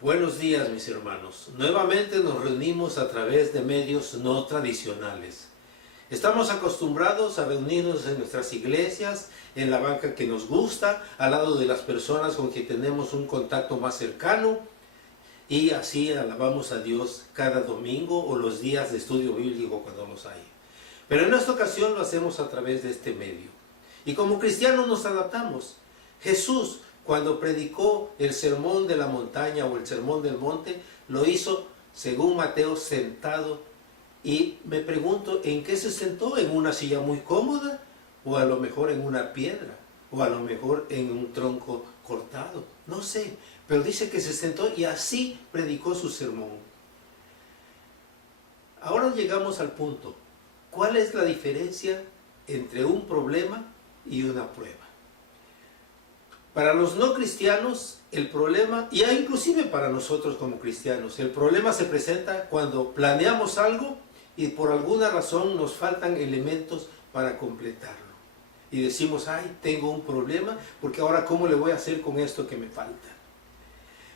Buenos días, mis hermanos. Nuevamente nos reunimos a través de medios no tradicionales. Estamos acostumbrados a reunirnos en nuestras iglesias, en la banca que nos gusta, al lado de las personas con quien tenemos un contacto más cercano, y así alabamos a Dios cada domingo o los días de estudio bíblico cuando los hay. Pero en esta ocasión lo hacemos a través de este medio. Y como cristianos nos adaptamos. Jesús, cuando predicó el sermón de la montaña o el sermón del monte, lo hizo, según Mateo, sentado. Y me pregunto, ¿en qué se sentó? ¿En una silla muy cómoda? ¿O a lo mejor en una piedra? ¿O a lo mejor en un tronco cortado? No sé, pero dice que se sentó y así predicó su sermón. Ahora llegamos al punto. ¿Cuál es la diferencia entre un problema y una prueba? Para los no cristianos, el problema, y inclusive para nosotros como cristianos, el problema se presenta cuando planeamos algo y por alguna razón nos faltan elementos para completarlo. Y decimos, ay, tengo un problema, porque ahora ¿cómo le voy a hacer con esto que me falta?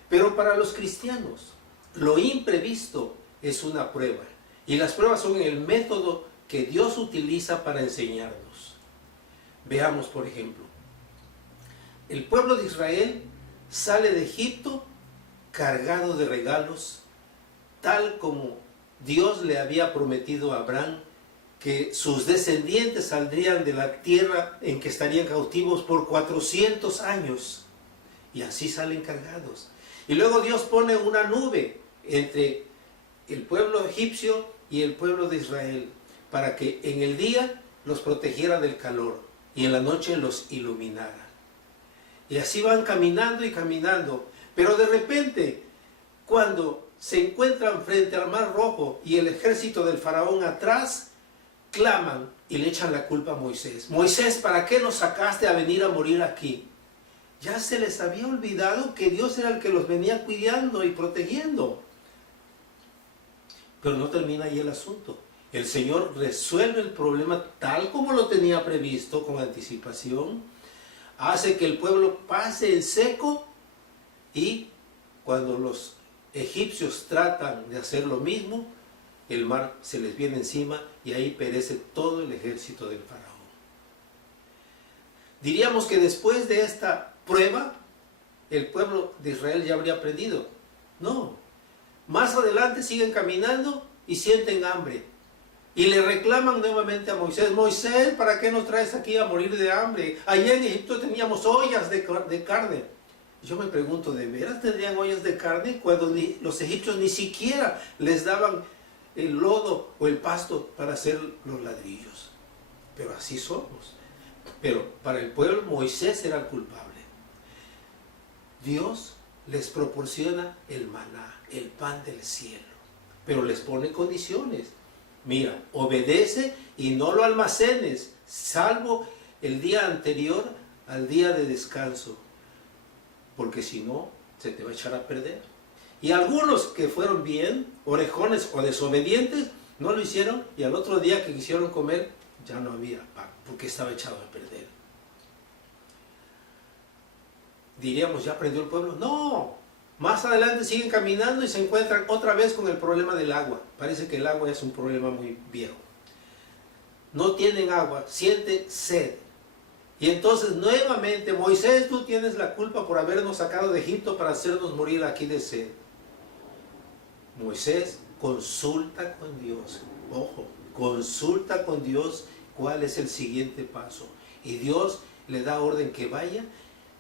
Pero para los cristianos, lo imprevisto es una prueba. Y las pruebas son el método que Dios utiliza para enseñarnos. Veamos, por ejemplo, el pueblo de Israel sale de Egipto cargado de regalos, tal como Dios le había prometido a Abraham, que sus descendientes saldrían de la tierra en que estarían cautivos por 400 años. Y así salen cargados. Y luego Dios pone una nube entre el pueblo egipcio y el pueblo de Israel, para que en el día los protegiera del calor y en la noche los iluminara. Y así van caminando y caminando. Pero de repente, cuando se encuentran frente al Mar Rojo y el ejército del faraón atrás, claman y le echan la culpa a Moisés. Moisés, ¿para qué nos sacaste a venir a morir aquí? Ya se les había olvidado que Dios era el que los venía cuidando y protegiendo. Pero no termina ahí el asunto. El Señor resuelve el problema tal como lo tenía previsto, con anticipación. Hace que el pueblo pase en seco, y cuando los egipcios tratan de hacer lo mismo, el mar se les viene encima y ahí perece todo el ejército del faraón. Diríamos que después de esta prueba, el pueblo de Israel ya habría aprendido. No, más adelante siguen caminando y sienten hambre. Y le reclaman nuevamente a Moisés, Moisés, ¿para qué nos traes aquí a morir de hambre? Allá en Egipto teníamos ollas de carne. Yo me pregunto, ¿de veras tendrían ollas de carne cuando los egipcios ni siquiera les daban el lodo o el pasto para hacer los ladrillos? Pero así somos. Pero para el pueblo Moisés era el culpable. Dios les proporciona el maná, el pan del cielo, pero les pone condiciones. Mira, obedece y no lo almacenes, salvo el día anterior al día de descanso, porque si no, se te va a echar a perder. Y algunos que fueron bien, orejones o desobedientes, no lo hicieron, y al otro día que quisieron comer, ya no había pan, porque estaba echado a perder. Diríamos, ¿ya aprendió el pueblo? No. Más adelante siguen caminando y se encuentran otra vez con el problema del agua. Parece que el agua es un problema muy viejo. No tienen agua, sienten sed. Y entonces nuevamente, Moisés, tú tienes la culpa por habernos sacado de Egipto para hacernos morir aquí de sed. Moisés consulta con Dios. Ojo, consulta con Dios cuál es el siguiente paso. Y Dios le da orden que vaya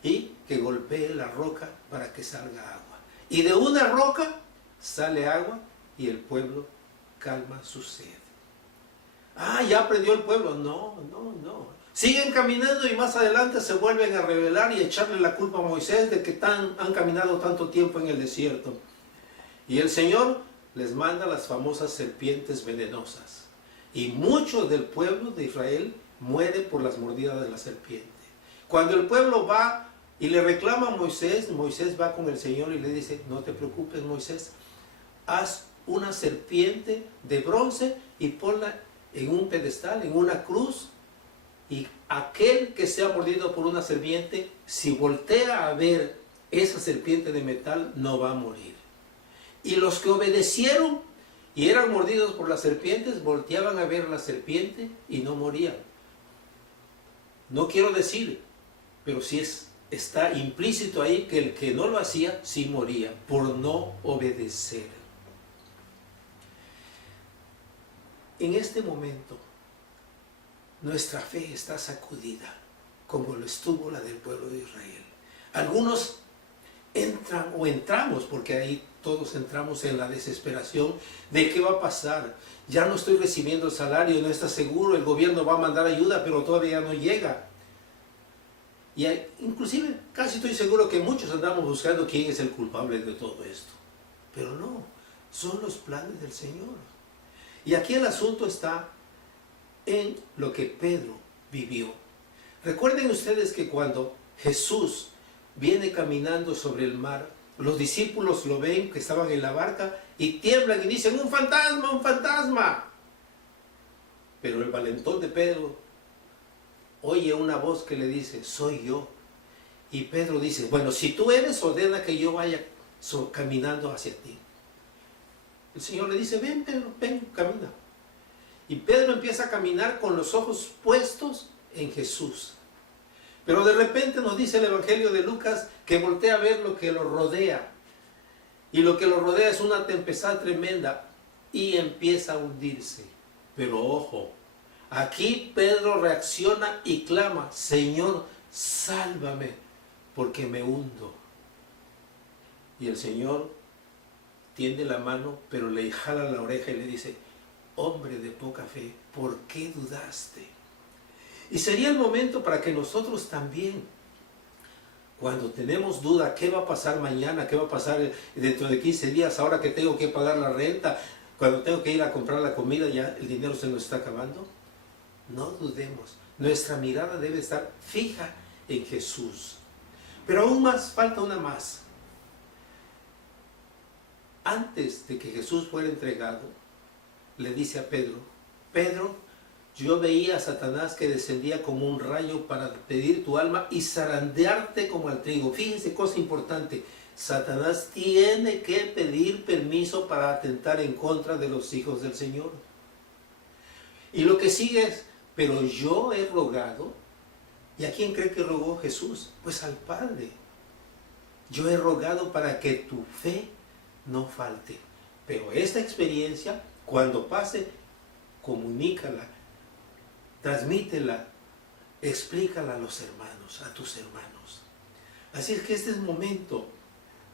y que golpee la roca para que salga agua. Y de una roca sale agua y el pueblo calma su sed. Ah, ya aprendió el pueblo. No. Siguen caminando y más adelante se vuelven a rebelar y echarle la culpa a Moisés de que han caminado tanto tiempo en el desierto. Y el Señor les manda las famosas serpientes venenosas. Y mucho del pueblo de Israel muere por las mordidas de la serpiente. Cuando el pueblo va y le reclama a Moisés, Moisés va con el Señor y le dice, no te preocupes, Moisés, haz una serpiente de bronce y ponla en un pedestal, en una cruz, y aquel que sea mordido por una serpiente, si voltea a ver esa serpiente de metal no va a morir. Y los que obedecieron y eran mordidos por las serpientes, volteaban a ver la serpiente y no morían. No quiero decir, pero sí está implícito ahí que el que no lo hacía, sí moría, por no obedecer. En este momento, nuestra fe está sacudida, como lo estuvo la del pueblo de Israel. Algunos entran o entramos, porque ahí todos entramos en la desesperación de qué va a pasar. Ya no estoy recibiendo el salario, no está seguro, el gobierno va a mandar ayuda, pero todavía no llega. Y inclusive casi estoy seguro que muchos andamos buscando quién es el culpable de todo esto. Pero no, son los planes del Señor. Y aquí el asunto está en lo que Pedro vivió. Recuerden ustedes que cuando Jesús viene caminando sobre el mar, los discípulos lo ven, que estaban en la barca, y tiemblan y dicen, ¡un fantasma, un fantasma! Pero el valentón de Pedro oye una voz que le dice, soy yo. Y Pedro dice, bueno, si tú eres, ordena que yo vaya caminando hacia ti. El Señor le dice, ven Pedro, ven, camina. Y Pedro empieza a caminar con los ojos puestos en Jesús. Pero de repente nos dice el Evangelio de Lucas que voltea a ver lo que lo rodea. Y lo que lo rodea es una tempestad tremenda y empieza a hundirse. Pero ojo, aquí Pedro reacciona y clama, Señor, sálvame, porque me hundo. Y el Señor tiende la mano, pero le jala la oreja y le dice, hombre de poca fe, ¿por qué dudaste? Y sería el momento para que nosotros también, cuando tenemos duda, ¿qué va a pasar mañana? ¿Qué va a pasar dentro de 15 días? Ahora que tengo que pagar la renta, cuando tengo que ir a comprar la comida, ya el dinero se nos está acabando. No dudemos, nuestra mirada debe estar fija en Jesús. Pero aún más, falta una más. Antes de que Jesús fuera entregado, le dice a Pedro, Pedro, yo veía a Satanás que descendía como un rayo para pedir tu alma y zarandearte como al trigo. Fíjense, cosa importante, Satanás tiene que pedir permiso para atentar en contra de los hijos del Señor. Y lo que sigue es, pero yo he rogado, ¿y a quién cree que rogó Jesús? Pues al Padre. Yo he rogado para que tu fe no falte. Pero esta experiencia, cuando pase, comunícala, transmítela, explícala a los hermanos, a tus hermanos. Así es que este es el momento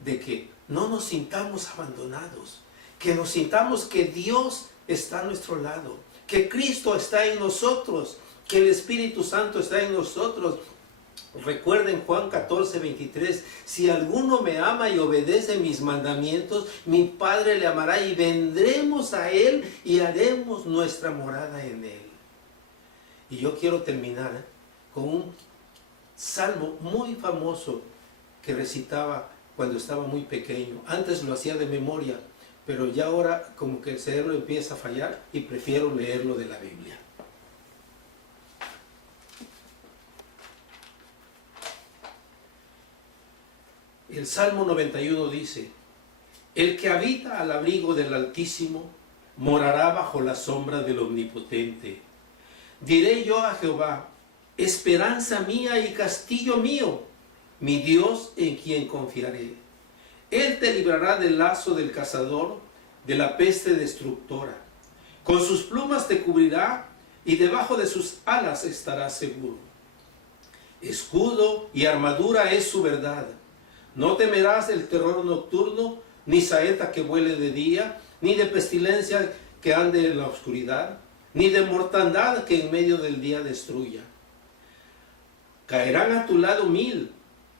de que no nos sintamos abandonados, que nos sintamos que Dios está a nuestro lado, que Cristo está en nosotros, que el Espíritu Santo está en nosotros. Recuerden Juan 14:23, si alguno me ama y obedece mis mandamientos, mi Padre le amará y vendremos a Él y haremos nuestra morada en Él. Y yo quiero terminar con un salmo muy famoso que recitaba cuando estaba muy pequeño. Antes lo hacía de memoria, pero ya ahora como que el cerebro empieza a fallar y prefiero leerlo de la Biblia. El Salmo 91 dice, el que habita al abrigo del Altísimo morará bajo la sombra del Omnipotente. Diré yo a Jehová, esperanza mía y castillo mío, mi Dios en quien confiaré. Él te librará del lazo del cazador, de la peste destructora. Con sus plumas te cubrirá y debajo de sus alas estarás seguro. Escudo y armadura es su verdad. No temerás el terror nocturno, ni saeta que vuele de día, ni de pestilencia que ande en la oscuridad, ni de mortandad que en medio del día destruya. Caerán a tu lado 1000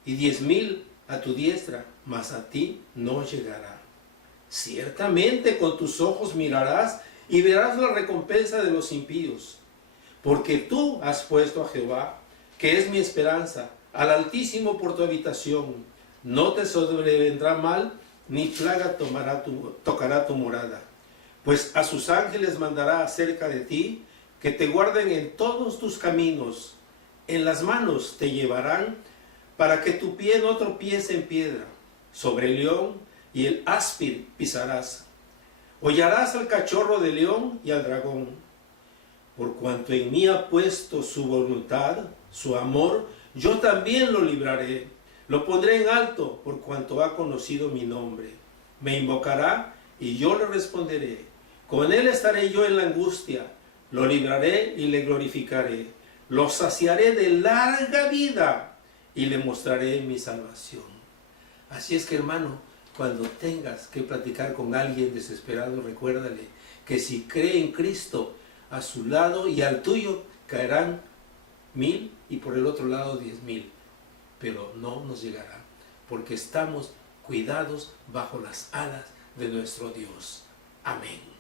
y 10,000 a tu diestra, mas a ti no llegará. Ciertamente con tus ojos mirarás y verás la recompensa de los impíos, porque tú has puesto a Jehová, que es mi esperanza, al Altísimo por tu habitación. No te sobrevendrá mal, ni plaga tocará tu morada. Pues a sus ángeles mandará acerca de ti, que te guarden en todos tus caminos. En las manos te llevarán, para que tu pie no tropiece en piedra. Sobre el león y el áspid pisarás. Hollarás al cachorro de león y al dragón. Por cuanto en mí ha puesto su voluntad, su amor, yo también lo libraré. Lo pondré en alto por cuanto ha conocido mi nombre. Me invocará y yo le responderé. Con él estaré yo en la angustia. Lo libraré y le glorificaré. Lo saciaré de larga vida y le mostraré mi salvación. Así es que, hermano, cuando tengas que platicar con alguien desesperado, recuérdale que si cree en Cristo, a su lado y al tuyo caerán 1000 y por el otro lado 10,000. Pero no nos llegará, porque estamos cuidados bajo las alas de nuestro Dios. Amén.